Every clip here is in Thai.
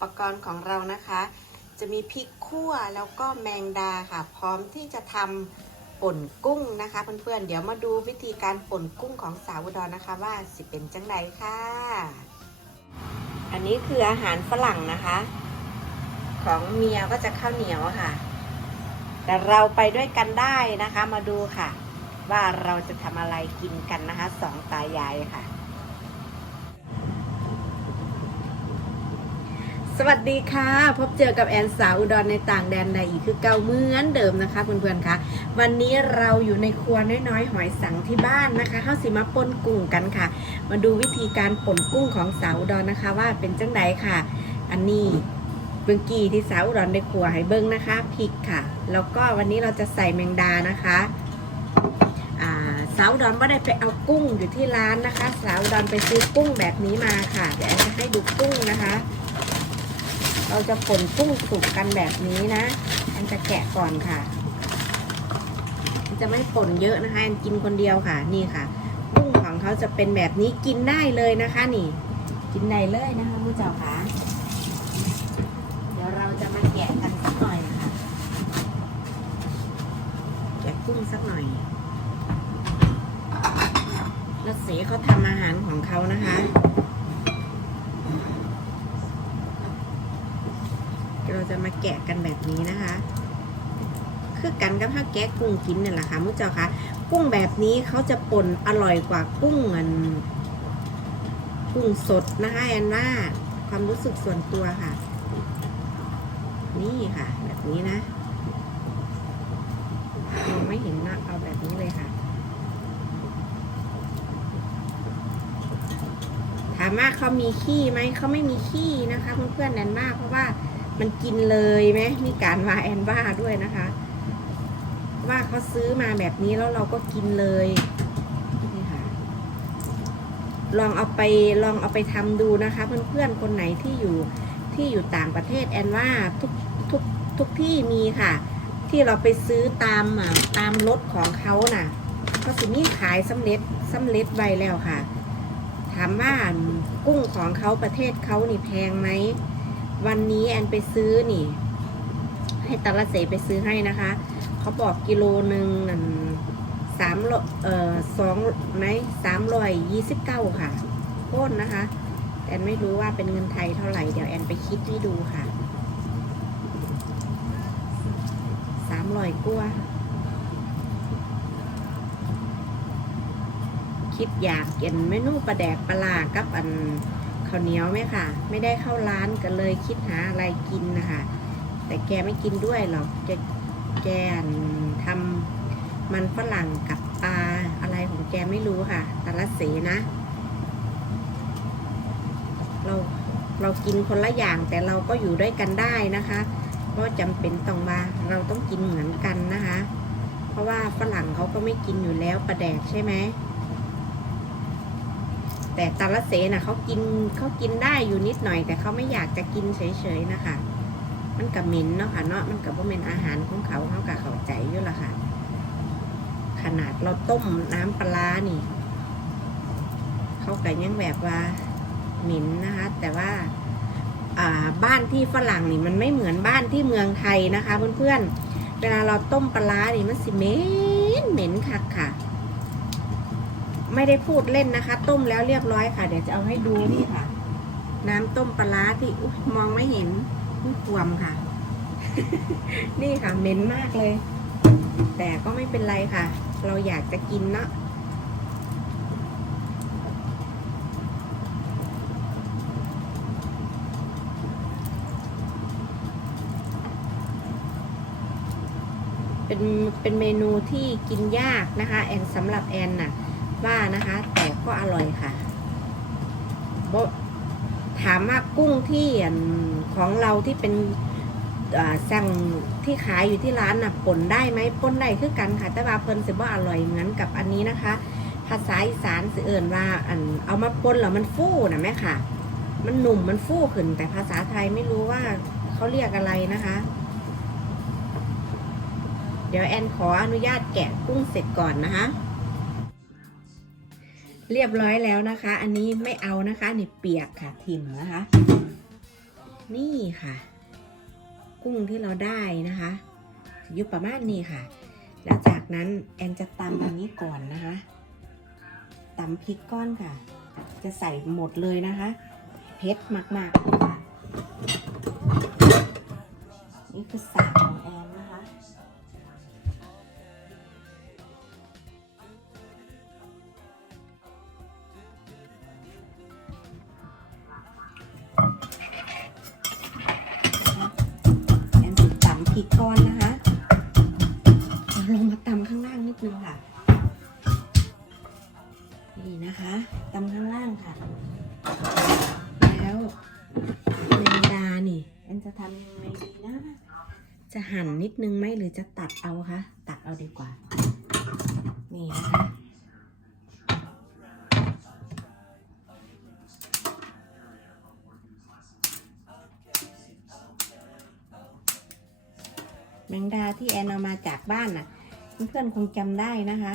ปกรณ์ของเรานะคะ จะมีพริกขั่วแล้วก็แมงดาค่ะ พร้อมที่จะทำป่นกุ้งนะคะเพื่อนๆเดี๋ยวมาดูวิธีการป่นกุ้งของสาวอุดรนะคะ ว่าสิเป็นจังไดค่ะ อันนี้คืออาหารฝรั่งนะคะ ของเมียก็จะข้าวเหนียวค่ะ แต่เราไปด้วยกันได้นะคะมาดูค่ะ ว่าเราจะทำอะไรกินกันนะคะสองตายายค่ะ สวัสดีค่ะ พบเจอกับแอนสาวอุดรในต่างแดนใดอีกคือเก่าเหมือนเดิมนะคะเพื่อนๆคะวันนี้เราอยู่ในครัวน้อยๆ หอยสังที่บ้านนะคะเข้าสิมาป่นกุ้งกันค่ะ มาดูวิธีการป่นกุ้งของสาวอุดรนะคะ ว่าเป็นจังไดค่ะ อันนี้เบื้องกี้ที่สาวอุดรในครัวให้เบิ้งนะคะพริกค่ะ แล้วก็วันนี้เราจะใส่แมงดานะคะสาวอุดรไม่ได้ไปเอากุ้งอยู่ที่ร้านนะคะ สาวอุดรไปซื้อกุ้งแบบนี้มาค่ะเดี๋ยวแอนจะให้ดูกุ้งนะคะ เราจะป่นกุ้งสุกกันแบบนี้นะแอนจะแกะก่อนค่ะจะไม่ป่นเยอะนะคะแอนกินคนเดียวค่ะ นี่ค่ะกุ้งของเขาจะเป็นแบบนี้กินได้เลยนะคะ นี่ กินได้เลยนะคะผู้เจ้าค่ะ เดี๋ยวเราจะมาแกะกันสักหน่อยะค่ะแกะกุ้งสักหน่อยแล้วเสเขาทำอาหารของเขานะคะ เราจะมาแกะกันแบบนี้นะคะ คือกันกับถ้าแกะกุ้งกินเนี่ยแหละค่ะมุ้เจ้าคะกุ้งแบบนี้เขาจะป่นอร่อยกว่ากุ้งเงินกุ้งสดนะคะแอนว่าความรู้สึกส่วนตัวค่ะ นี่ค่ะ แบบนี้นะมองไม่เห็นนะเอาแบบนี้เลยค่ะถามว่าเขามีขี้ไหมเขาไม่มีขี้นะคะเพื่อนๆแอนว่าเพราะว่า มันกินเลยไหมมีการว่าแอนว่าด้วยนะคะ ว่าเขาซื้อมาแบบนี้แล้วเราก็กินเลยนี่ค่ะลองเอาไปลองเอาไปทำดูนะคะเพื่อนๆคนไหนที่อยู่ที่อยู่ต่างประเทศแอนว่าทุกทุกทุกที่มีค่ะ ที่เราไปซื้อตามตามรถของเขาน่ะเขาสิมีขายสำเร็จสำเร็จใบแล้วค่ะ ถามว่ากุ้งของเขาประเทศเขานี่แพงไหม วันนี้แอนไปซื้อนี่ ให้ตาละเสไปซื้อให้นะคะ เขาบอกกิโลหนึ่งอันสามโลเอ่อสองไหนสามร้อยยี่สิบเก้าค่ะโค่นนะคะแอนไม่รู้ว่าเป็นเงินไทยเท่าไหร่ เดี๋ยวแอนไปคิดให้ดูค่ะสามร้อยกว่าคิดอยากกินเมนูปลาแดกปลาลากับอัน ข้าวเหนียวไหมค่ะ ไม่ได้เข้าร้านก็เลยคิดหาอะไรกินนะคะ แต่แกไม่กินด้วยหรอกแกแกทำมันฝรั่งกับปลาอะไรของแกไม่รู้ค่ะแต่ละสีนะ เราเรากินคนละอย่างแต่เราก็อยู่ด้วยกันได้นะคะเพราะจำเป็นต้องมาเราต้องกินเหมือนกันนะคะ เพราะว่าฝรั่งเขาก็ไม่กินอยู่แล้วปลาแดกใช่ไหม แต่ตาละเสน่ะเขากินเขากินได้อยู่นิดหน่อย แต่เขาไม่อยากจะกินเฉยๆนะคะมันกับเหม็นเนาะค่ะเนาะมันกับว่าเป็นอาหารของเขาเขากับเขาใจอยู่ละค่ะ ขนาดเราต้มน้ำปลานี่เขาก็ยังแบบว่าเหม็นนะคะ แต่ว่าอ่าบ้านที่ฝรั่งนี่มันไม่เหมือนบ้านที่เมืองไทยนะคะ เพื่อนๆเวลาเราต้มปลานี่มันสิเหม็นเหม็นคักค่ะ ไม่ได้พูดเล่นนะคะ ต้มแล้วเรียบร้อยค่ะ เดี๋ยวจะเอาให้ดูนี่ค่ะ น้ำต้มปลาร้าที่อมองไม่เห็นอุ๊ยขวมค่ะ นี่ค่ะเหม็นมากเลย แต่ก็ไม่เป็นไรค่ะ เราอยากจะกินเนาะเป็นเป็นเมนูที่กินยากนะคะ แอนสำหรับแอนน่ะ ว่านะคะ แต่ก็อร่อยค่ะบถามว่ากุ้งที่อันของเราที่เป็นอ่าสั่งที่ขายอยู่ที่ร้านน่ะป่นได้ไหมป่นได้คือกันค่ะ แต่ว่าเพิ่นสิบ่อร่อยเหมือนกับอันนี้นะคะ ภาษาอีสานสิเอิ่นว่าอันเอามาป่นแล้วมันฟูนะแม่ค่ะ มันหนุ่มมันฟูขึ้น แต่ภาษาไทยไม่รู้ว่าเขาเรียกอะไรนะคะ เดี๋ยวแอนขออนุญาตแกะกุ้งเสร็จก่อนนะคะ เรียบร้อยแล้วนะคะ อันนี้ไม่เอานะคะนี่เปียกค่ะทิมนะคะ นี่ค่ะ กุ้งที่เราได้นะคะอยู่ประมาณนี้ค่ะ แล้วจากนั้นแอนจะตำอันนี้ก่อนนะคะตำพริกก้อนค่ะ จะใส่หมดเลยนะคะเผ็ดมากๆค่ะนี่คือสาก ทำยังไงดีนะ จะหั่นนิดนึงไหมหรือจะตัดเอาคะ ตัดเอาดีกว่า นี่นะคะแมงดาที่แอนเอามาจากบ้านน่ะ เพื่อนๆคงจำได้นะคะ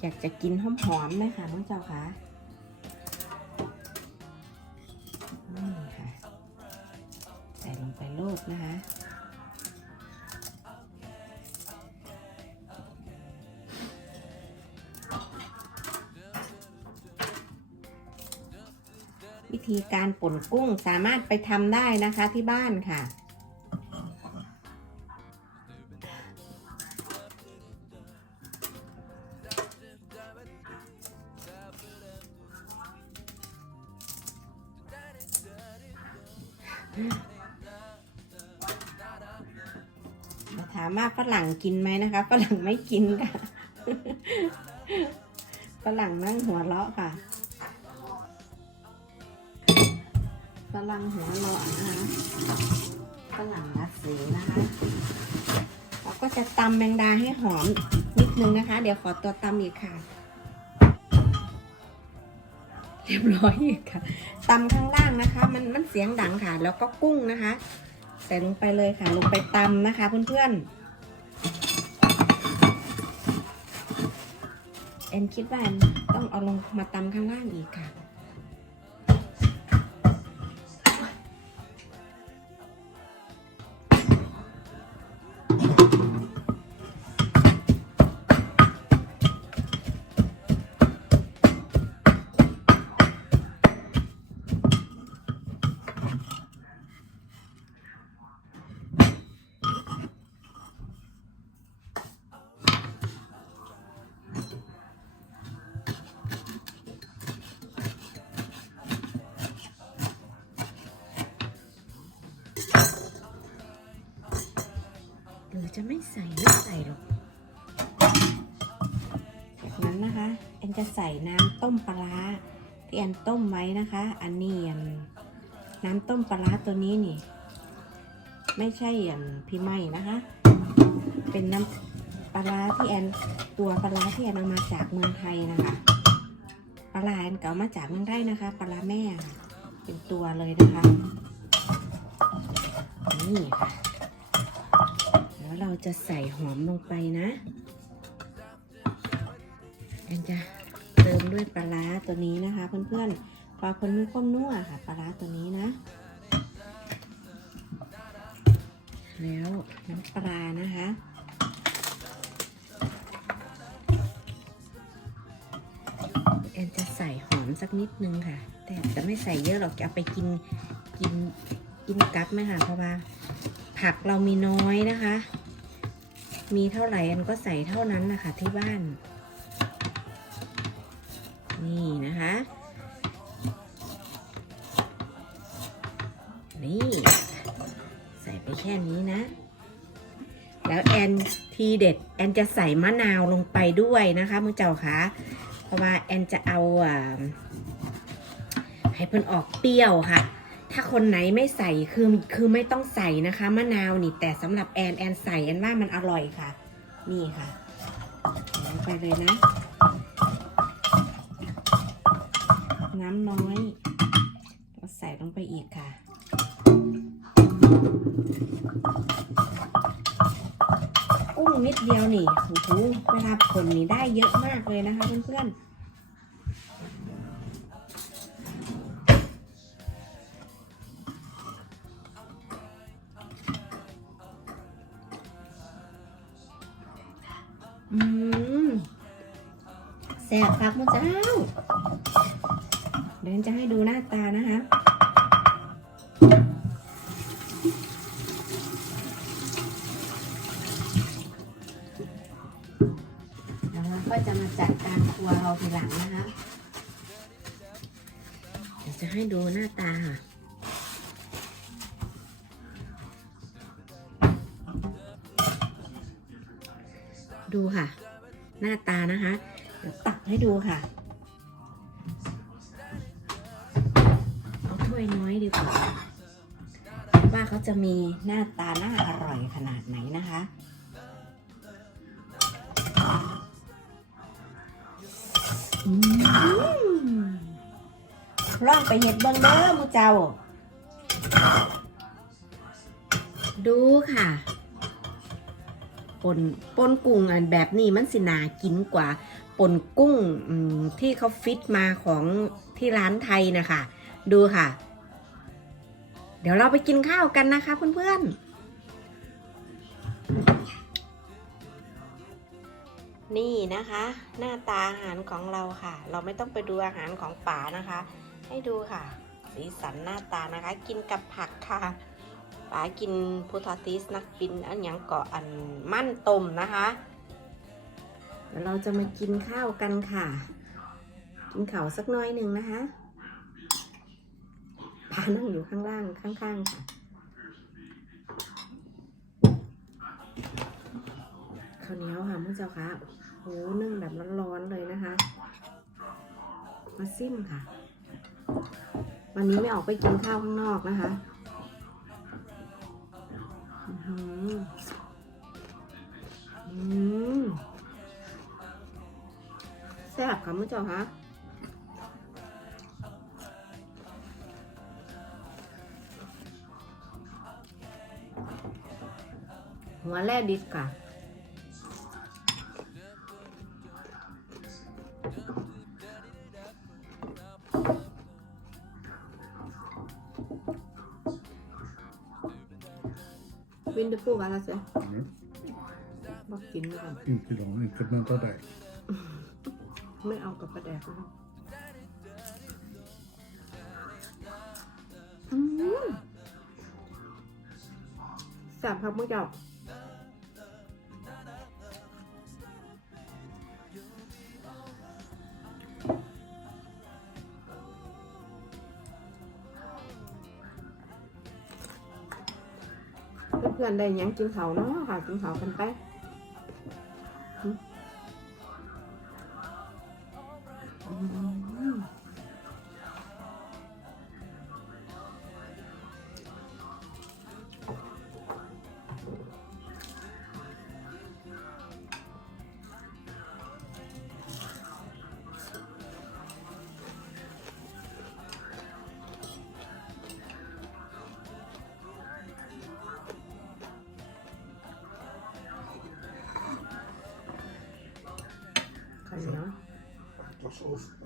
อยากจะกินหอมๆไหมคะน้องเจ้าคะ ใส่ลงไปโลดนะคะวิธีการป่นกุ้งสามารถไปทำได้นะคะที่บ้านค่ะ ถามว่าฝรั่งกินไหมนะคะฝรั่งไม่กินค่ะฝรั่งนั่งหัวเราะค่ะฝรั่งหัวเราะนะคะฝรั่งรัสเซียนะคะเราก็จะตำแมงดาให้หอมนิดนึงนะคะ เดี๋ยวขอตัวตำอีกค่ะ เรียบร้อยอีกค่ะตำข้างล่างนะคะ มันมันเสียงดังค่ะ แล้วก็กุ้งนะคะ ใส่ลงไปเลยค่ะ ลงไปตำนะคะเพื่อนๆ เอ็นคิดว่าต้องเอาลงมาตำข้างล่างอีกค่ะ จะไม่ใส่ไม่ใส่หรอกจากนั้นนะคะแอนจะใส่น้ำต้มปลาที่แอนต้มไว้นะคะ อันนี้อันน้ำต้มปลาตัวนี้นี่ ไม่ใช่อันพี่ไม่นะคะ เป็นน้ำปลาที่แอนตัวปลาที่แอนเอามาจากเมืองไทยนะคะปลาแอนเก่ามาจากเมืองไทยนะคะปลาร้าแม่ค่ะเป็นตัวเลยนะคะนี่ค่ะ แล้วเราจะใส่หอมลงไปนะแอนจะเติมด้วยปลาร้าตัวนี้นะคะเพื่อนๆปลาคนมีความนัวค่ะปลาร้าตัวนี้นะ แล้วน้ำปลานะคะแอนจะใส่หอมสักนิดนึงค่ะ แต่จะไม่ใส่เยอะหรอกจะเอาไปกินกินกินกับไหมค่ะเพราะว่าผักเรามีน้อยนะคะ มีเท่าไหร่อันก็ใส่เท่านั้นนะคะที่บ้าน นี่นะคะ นี่ ใส่ไปแค่นี้นะ แล้วแอนทีเด็ด แอนจะใส่มะนาวลงไปด้วยนะคะมือเจ้าคะเพราะว่าแอนจะเอาอ่าให้เพิ่นออกเปรี้ยวค่ะ ถ้าคนไหนไม่ใส่คือคือไม่ต้องใส่นะคะมะนาวนี่แต่สำหรับแอนแอนใส่แอนว่ามันอร่อยค่ะ นี่ค่ะลงไปเลยนะ น้ำน้อยเราใส่ลงไปอีกค่ะกุ้งนิดเดียวนี่โอ้โหเวลาผลนี่ได้เยอะมากเลยนะคะเพื่อนๆ ซ่บครับมุเจ้า เดี๋ยวจะให้ดูหน้าตานะคะเดี๋ยวเราก็จะมาจัดการครัวเราทีหลังนะคะเดี๋ยวจะให้ดูหน้าตาค่ะดูค่ะ หน้าตานะคะ เดี๋ยวตักให้ดูค่ะ เอาถ้วยน้อยดีกว่าว่าเขาจะมีหน้าตาน่าอร่อยขนาดไหนนะคะอืมลองไปเห็ดเบิ้งเด้อมูเจ้า ดูค่ะปนปนกุ้งอันแบบนี้มันสินากินกว่า ปนกุ้งที่เขาฟิตมาของที่ร้านไทยนะคะ ดูค่ะ เดี๋ยวเราไปกินข้าวกันนะคะเพื่อนๆ นี่นะคะ หน้าตาอาหารของเราค่ะ เราไม่ต้องไปดูอาหารของป่านะคะ ให้ดูค่ะ สีสันหน้าตานะคะ กินกับผักค่ะป๋ากินพุทอติสนักกินอันยังเกาะอันมั่นตมนะคะ ดี๋ยวเราจะมากินข้าวกันค่ะ กินข้าวสักน้อยหนึ่งนะคะป๋านั่งอยู่ข้างล่างข้างๆค่ะข้าวเหนียวค่ะมื่อเจ้าค่ะโหนึ่งแบบร้อนๆเลยนะคะ มาซิมค่ะ วันนี้ไม่ออกไปกินข้าวข้างนอกนะคะอื้อหืออืม ซ่บค่ะมื่อเจ้าค่ะหัวแรกดิสค่ะ Vill du prova Lasse? Mm. Vad finner han? Inte idag, inte med det där. ไม่เอากับประแดกนะคะ ไม่เอากับกระแดกแล้วสามพักเมื่อกี้เพื่อนๆได้ยังกินเขาเนาะค่ะกินเขากันไป そう。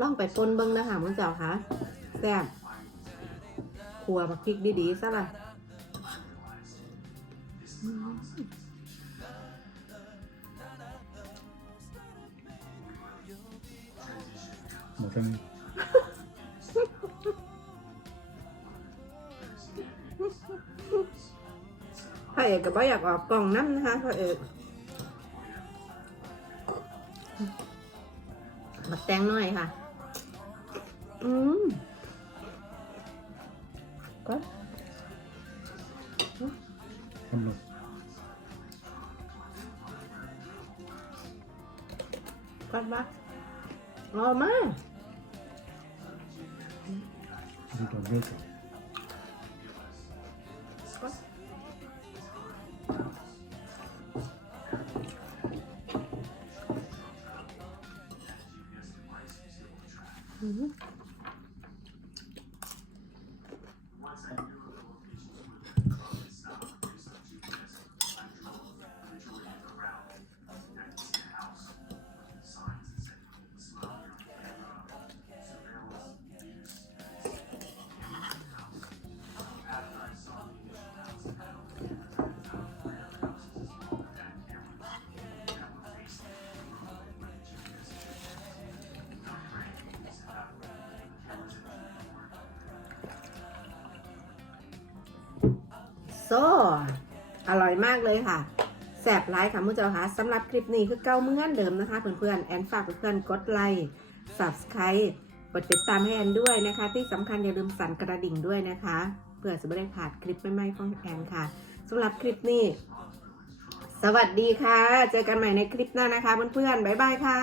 ลองไปปนเบิ้งนะคะมึงเจ้าคะแซ่บขัวผักพริกดีๆซะละอืม Man kan พระเอกก็บ่อยากออกกล่องน้ำนะคะพระเอก มาแตงหน่อยค่ะ อืมก็ Hamlet. ก็มาเอามา Lite av bacon. อื มโซ่อร่อยมากเลยค่ะแสบไลค์ค่ะมุ้งเจ้าค่ะสำหรับคลิปนี้คือเก้าเมื่อนเดิมนะคะ เพื่อนๆแอนฝากเพื่อนๆกดไลค์ subscribe กดติดตามให้แอนด้วยนะคะ ที่สำคัญอย่าลืมสั่นกระดิ่งด้วยนะคะเพื่อจะไม่ได้พลาดคลิปใหม่ๆของแอนค่ะสำหรับคลิปนี้ สวัสดีค่ะ เจอกันใหม่ในคลิปหน้านะคะเพื่อนๆบ๊ายบายค่ะ